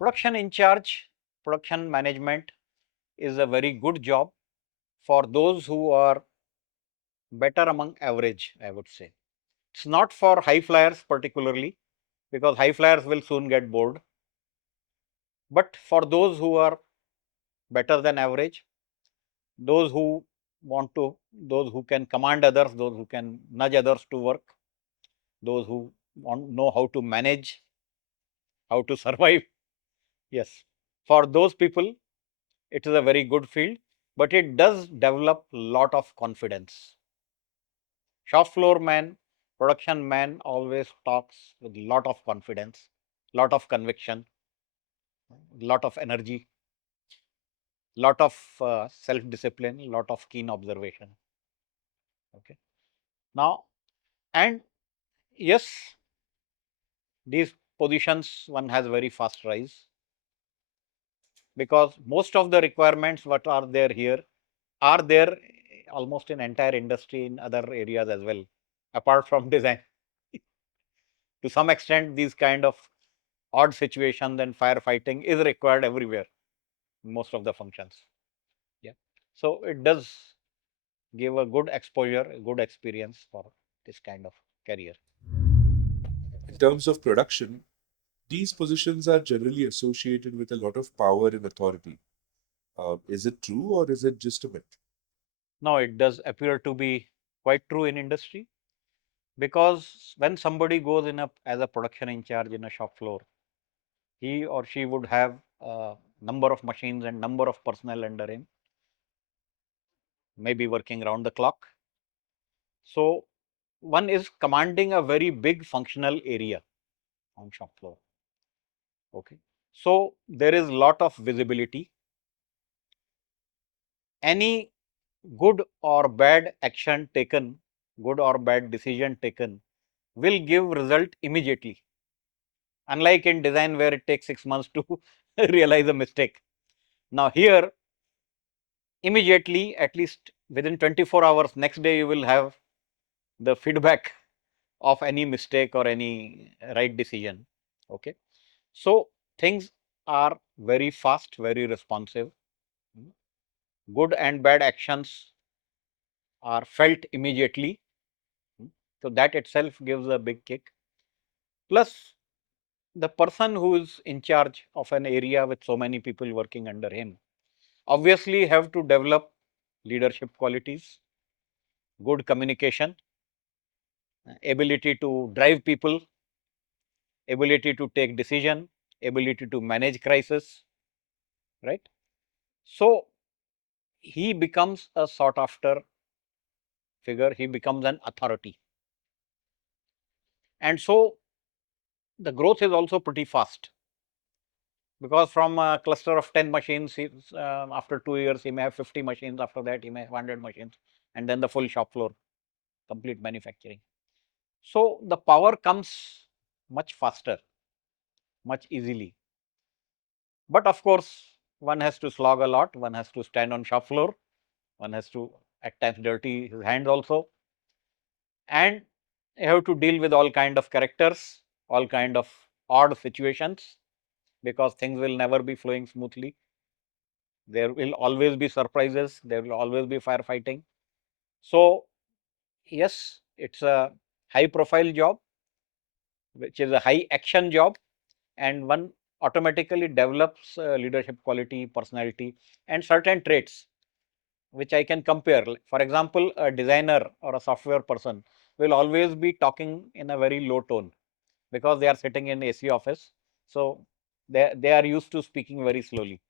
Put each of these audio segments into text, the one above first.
Production in charge, production management is a very good job for those who are better among average, I would say. It's not for high flyers particularly, because high flyers will soon get bored. But for those who are better than average, those who those who can command others, those who can nudge others to work, those who know how to manage, how to survive. Yes, for those people, it is a very good field, but it does develop lot of confidence. Shop floor man, production man always talks with lot of confidence, lot of conviction, lot of energy, lot of self discipline, lot of keen observation. Okay. Now, and yes, these positions one has very fast rise, because most of the requirements what are there here are there almost in entire industry in other areas as well, apart from design. To some extent, these kind of odd situations and firefighting is required everywhere, most of the functions. Yeah. So it does give a good exposure, a good experience for this kind of career. In terms of production, these positions are generally associated with a lot of power and authority. Is it true or is it just a myth? Now, it does appear to be quite true in industry, because when somebody goes in a as a production in charge in a shop floor, he or she would have a number of machines and number of personnel under him, maybe working around the clock. So one is commanding a very big functional area on shop floor. Okay. So there is lot of visibility. Any good or bad action taken, good or bad decision taken, will give result immediately. Unlike in design where it takes 6 months to realize a mistake. Now here, immediately, at least within 24 hours, next day you will have the feedback of any mistake or any right decision. Okay. So things are very fast, very responsive. Good and bad actions are felt immediately. So that itself gives a big kick. Plus, the person who is in charge of an area with so many people working under him obviously have to develop leadership qualities, good communication, ability to drive people, ability to take decision, ability to manage crisis, right? So he becomes a sought after figure, he becomes an authority. And so the growth is also pretty fast, because from a cluster of 10 machines, after 2 years, he may have 50 machines, after that, he may have 100 machines, and then the full shop floor, complete manufacturing. So the power comes much faster, much easily. But of course, one has to slog a lot, one has to stand on shop floor, one has to at times dirty his hands also, and you have to deal with all kind of characters, all kind of odd situations, because things will never be flowing smoothly. There will always be surprises, there will always be firefighting. So yes, it's a high profile job, which is a high action job, and one automatically develops leadership quality, personality, and certain traits which I can compare. For example, a designer or a software person will always be talking in a very low tone, because they are sitting in AC office. So they are used to speaking very slowly.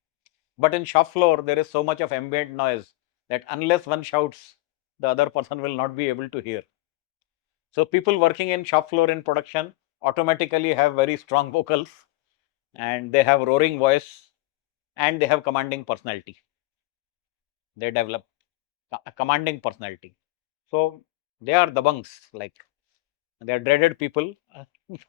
But in shop floor, there is so much of ambient noise that unless one shouts, the other person will not be able to hear. So people working in shop floor in production automatically have very strong vocals, and they have roaring voice, and they have commanding personality. They develop a commanding personality. So they are dabangs, like they are dreaded people.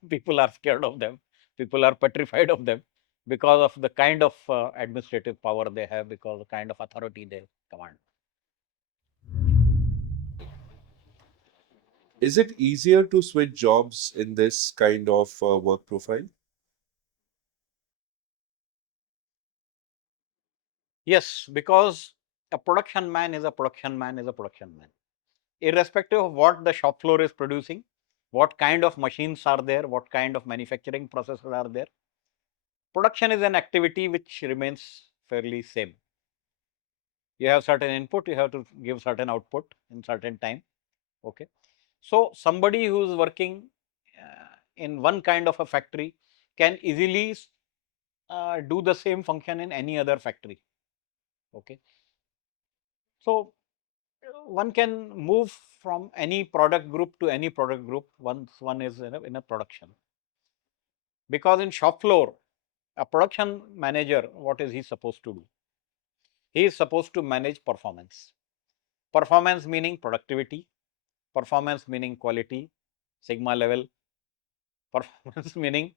People are scared of them. People are petrified of them, because of the kind of administrative power they have, because the kind of authority they command. Is it easier to switch jobs in this kind of work profile? Yes, because a production man is a production man is a production man. Irrespective of what the shop floor is producing, what kind of machines are there, what kind of manufacturing processes are there. Production is an activity which remains fairly same. You have certain input, you have to give certain output in certain time. Okay. So somebody who is working in one kind of a factory can easily do the same function in any other factory. Okay. So one can move from any product group to any product group once one is in a production. Because in shop floor, a production manager, what is he supposed to do? He is supposed to manage performance. Performance meaning productivity, performance meaning quality, sigma level, performance meaning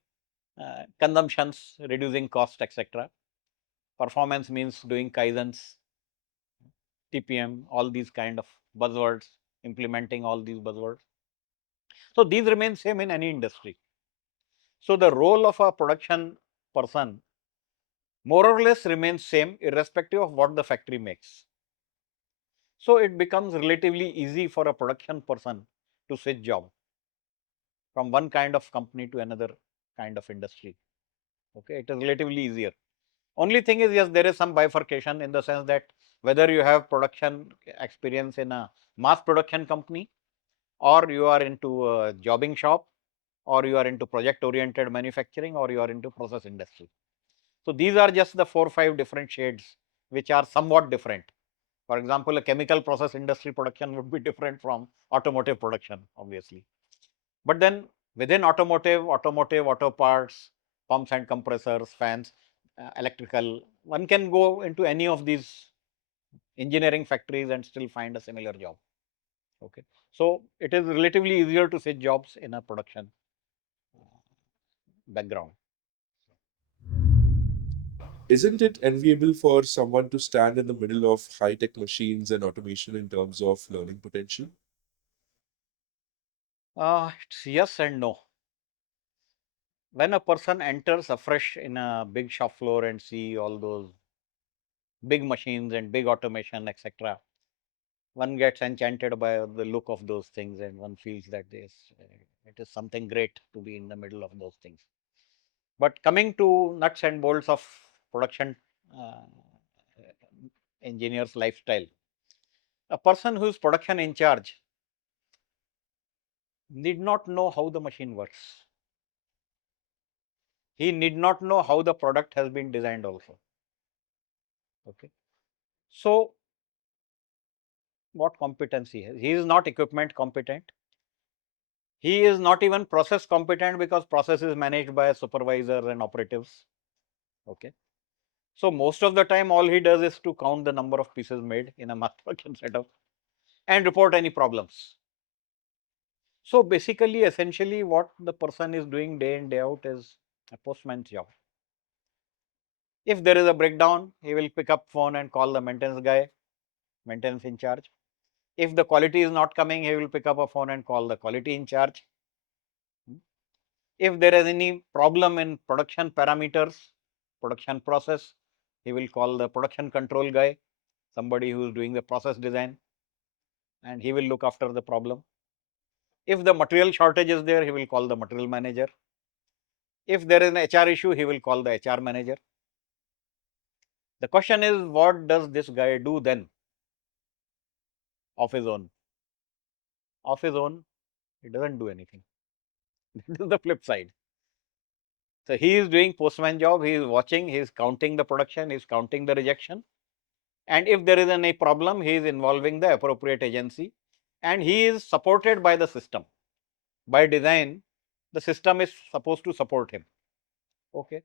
consumptions, reducing cost, etc. Performance means doing kaizens, TPM, all these kind of buzzwords, implementing all these buzzwords. So these remain same in any industry. So the role of a production person more or less remains same irrespective of what the factory makes. So it becomes relatively easy for a production person to switch job from one kind of company to another kind of industry. Okay, it is relatively easier. Only thing is, yes, there is some bifurcation in the sense that whether you have production experience in a mass production company, or you are into a jobbing shop, or you are into project oriented manufacturing, or you are into process industry. So these are just the 4 or 5 different shades which are somewhat different. For example, a chemical process industry production would be different from automotive production, obviously. But then within automotive, auto parts, pumps and compressors, fans, electrical, one can go into any of these engineering factories and still find a similar job. Okay. So it is relatively easier to switch jobs in a production background. Isn't it enviable for someone to stand in the middle of high tech machines and automation in terms of learning potential? It's yes and no. When a person enters afresh in a big shop floor and see all those big machines and big automation, etc., one gets enchanted by the look of those things and one feels that it is something great to be in the middle of those things. But coming to nuts and bolts of production uh, engineer's lifestyle, a person who is production in charge need not know how the machine works. He need not know how the product has been designed also. Okay. So what competency he has? He is not equipment competent. He is not even process competent because process is managed by supervisors and operatives. Okay. So most of the time, all he does is to count the number of pieces made in a mass production setup and report any problems. So basically, essentially, what the person is doing day in day out is a postman's job. If there is a breakdown, he will pick up phone and call the maintenance guy, maintenance in charge. If the quality is not coming, he will pick up a phone and call the quality in charge. If there is any problem in production parameters, production process, he will call the production control guy, somebody who is doing the process design, and he will look after the problem. If the material shortage is there, he will call the material manager. If there is an HR issue, he will call the HR manager. The question is, what does this guy do then of his own? Of his own, he doesn't do anything. This is the flip side. So he is doing postman job, he is watching, he is counting the production, he is counting the rejection. And if there is any problem, he is involving the appropriate agency and he is supported by the system. By design, the system is supposed to support him. Okay.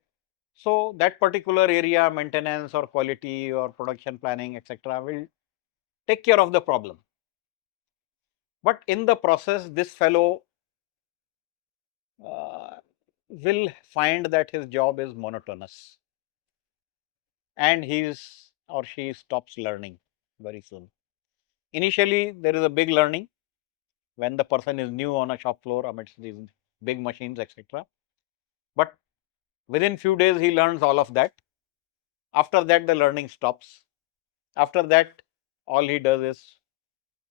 So that particular area, maintenance or quality or production planning, etc., will take care of the problem. But in the process, this fellow uh, will find that his job is monotonous and he's or she stops learning very soon. Initially, there is a big learning when the person is new on a shop floor amidst these big machines, etc. But within few days, he learns all of that. After that, the learning stops. After that, all he does is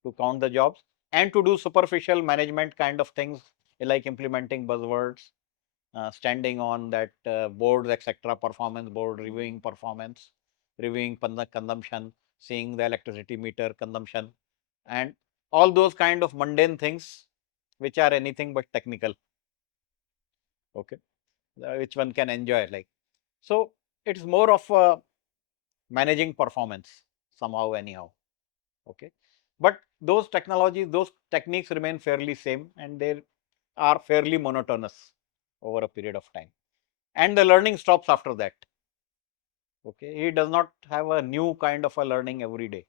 to count the jobs and to do superficial management kind of things like implementing buzzwords, standing on that boards, etc., performance board, reviewing performance, reviewing consumption, seeing the electricity meter consumption, and all those kind of mundane things which are anything but technical. Okay, which one can enjoy. Like, so it's more of managing performance somehow, anyhow. Okay, but those technologies, those techniques remain fairly same, and they are fairly monotonous over a period of time, and the learning stops after that. Okay, he does not have a new kind of a learning every day,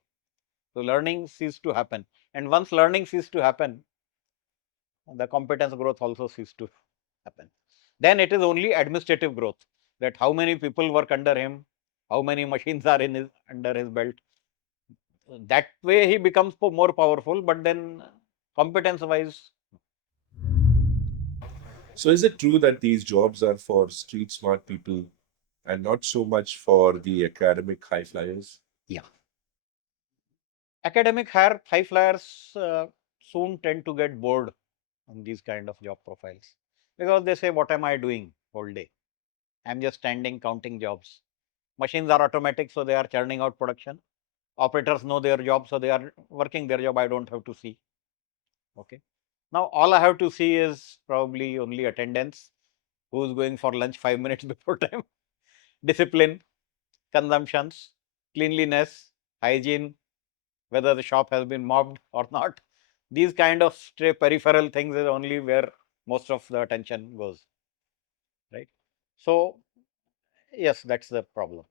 so learning ceases to happen, and once learning ceases to happen, the competence growth also ceases to happen. Then it is only administrative growth, that how many people work under him, how many machines are in his under his belt. That way he becomes more powerful, but then competence wise, So, is it true that these jobs are for street smart people and not so much for the academic high flyers? yeah, academic high flyers soon tend to get bored on these kind of job profiles, because they say, what am I doing whole day? I'm just standing counting jobs. Machines are automatic, so they are churning out production. Operators know their job, so they are working their job. I don't have to see. Okay. Now all I have to see is probably only attendance, who's going for lunch 5 minutes before time, discipline, consumptions, cleanliness, hygiene, whether the shop has been mobbed or not. These kind of stray peripheral things is only where most of the attention goes, right? So yes, that's the problem.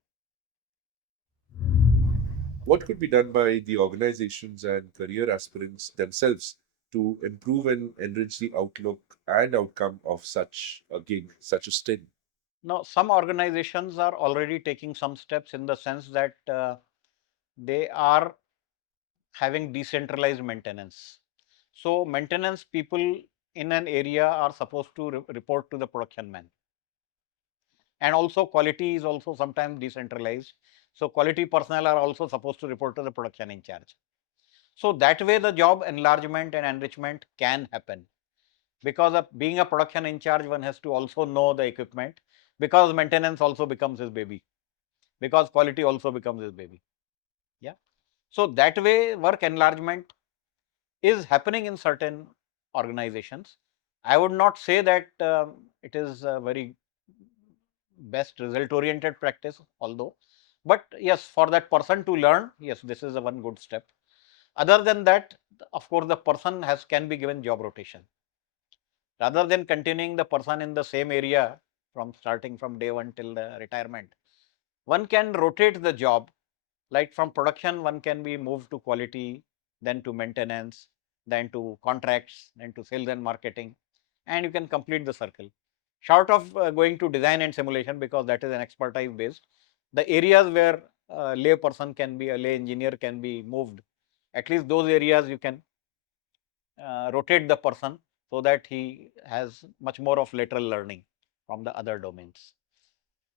What could be done by the organizations and career aspirants themselves to improve and enrich the outlook and outcome of such a gig, such a stint? Now, some organizations are already taking some steps in the sense that they are having decentralized maintenance. So, maintenance people in an area are supposed to report to the production man, and also quality is also sometimes decentralized. So, quality personnel are also supposed to report to the production in charge. So, that way the job enlargement and enrichment can happen, because of being a production in charge, one has to also know the equipment, because maintenance also becomes his baby, because quality also becomes his baby. Yeah. So that way work enlargement is happening in certain organizations. I would not say that it is a very best result oriented practice, although, but yes, for that person to learn, yes, this is a one good step. Other than that, of course, the person has can be given job rotation, rather than continuing the person in the same area from starting from day one till the retirement. One can rotate the job, like from production, one can be moved to quality, then to maintenance, then to contracts, then to sales and marketing, and you can complete the circle. Short of going to design and simulation, because that is an expertise based, the areas where a lay person can be, a lay engineer can be moved, at least those areas you can rotate the person, so that he has much more of lateral learning from the other domains.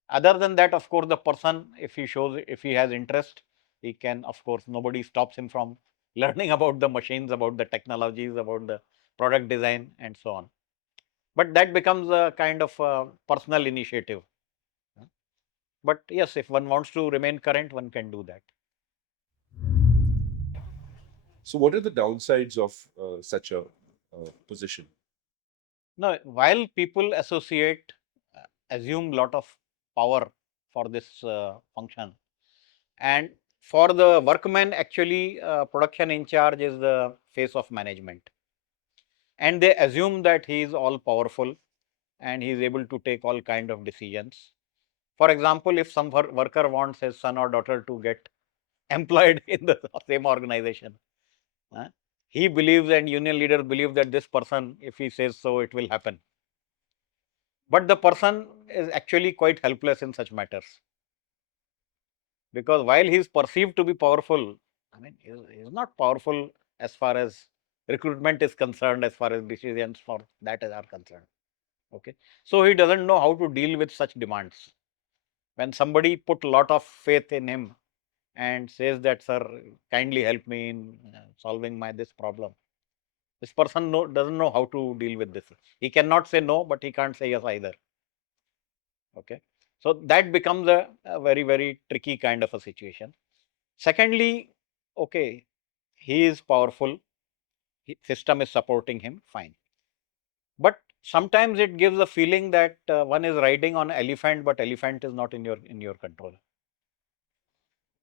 Other than that, of course, the person, if he shows, if he has interest, he can, of course, nobody stops him from learning about the machines, about the technologies, about the product design, and so on. But that becomes a kind of a personal initiative. But yes, if one wants to remain current, one can do that. So, what are the downsides of such a position? Now, while people assume lot of power for this function, and for the workman, actually, production in charge is the face of management, and they assume that he is all powerful and he is able to take all kind of decisions. For example, if some worker wants his son or daughter to get employed in the same organization, uh, he believes, and union leaders believe, that this person, if he says so, it will happen. But the person is actually quite helpless in such matters, because while he is perceived to be powerful, I mean, he is not powerful as far as recruitment is concerned, as far as decisions for that are concerned. Okay, so he doesn't know how to deal with such demands. When somebody put a lot of faith in him and says that, sir, kindly help me in solving my this problem, this person doesn't know how to deal with this. He cannot say no, but he can't say yes either. Okay. So that becomes a very, very tricky kind of a situation. Secondly, okay, he is powerful, system is supporting him, fine. But sometimes it gives a feeling that one is riding on elephant, but elephant is not in your control.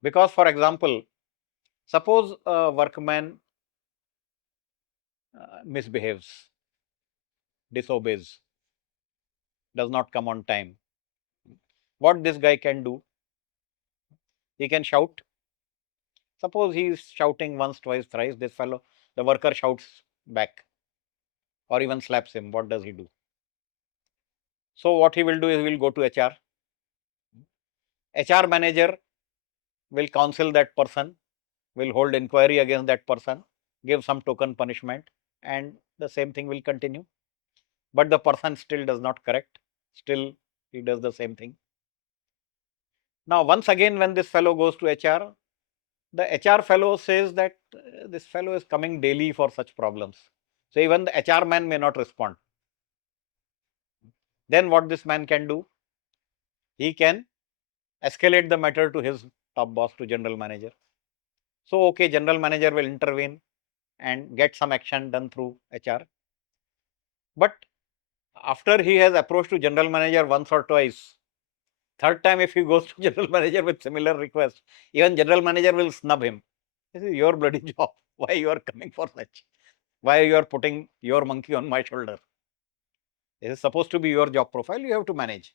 Because, for example, suppose a workman misbehaves, disobeys, does not come on time. What this guy can do? He can shout. Suppose he is shouting once, twice, thrice. This fellow, the worker shouts back or even slaps him. What does he do? So what he will do is he will go to HR. HR manager will counsel that person, will hold inquiry against that person, give some token punishment, and the same thing will continue. But the person still does not correct. Still, he does the same thing. Now, once again, when this fellow goes to HR, the HR fellow says that this fellow is coming daily for such problems. So even the HR man may not respond. Then what this man can do? He can escalate the matter to his top boss, to general manager. So okay, general manager will intervene and get some action done through HR. But after he has approached to general manager once or twice, third time if he goes to general manager with similar request, even general manager will snub him. This is your bloody job. Why you are coming for such? Why you are putting your monkey on my shoulder? This is supposed to be your job profile. You have to manage.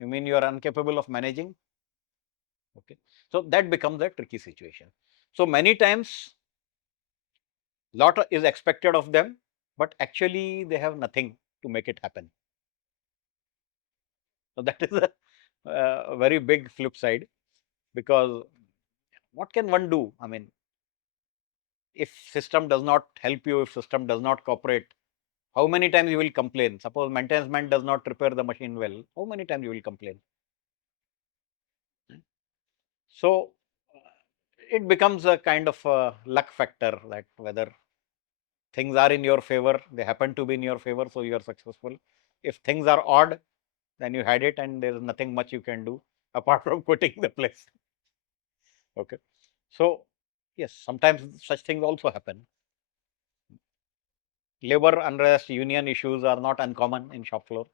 You mean you are incapable of managing? Okay. So that becomes a tricky situation. So many times lot is expected of them, but actually they have nothing to make it happen. So that is a very big flip side, because what can one do? I mean, if system does not help you, if system does not cooperate, how many times you will complain? Suppose maintenance man does not repair the machine well, how many times you will complain? So it becomes a kind of a luck factor, that whether things are in your favor, they happen to be in your favor, so you are successful. If things are odd, then you had it and there is nothing much you can do apart from quitting the place. Okay. So yes, sometimes such things also happen. Labor unrest, union issues are not uncommon in shop floor.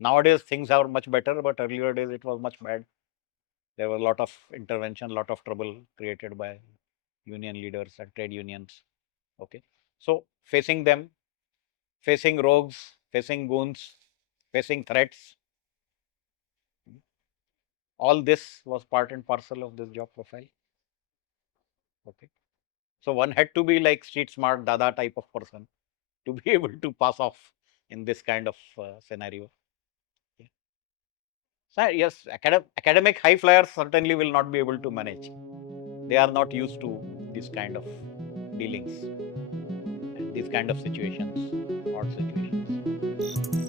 Nowadays things are much better, but earlier days it was much bad. There was a lot of intervention, lot of trouble created by union leaders and trade unions. Okay. So facing them, facing rogues, facing goons, facing threats, all this was part and parcel of this job profile. Okay. So one had to be like street smart Dada type of person to be able to pass off in this kind of scenario. Yeah. So yes, academic high flyers certainly will not be able to manage. They are not used to this kind of dealings and these kind of situations, odd situations.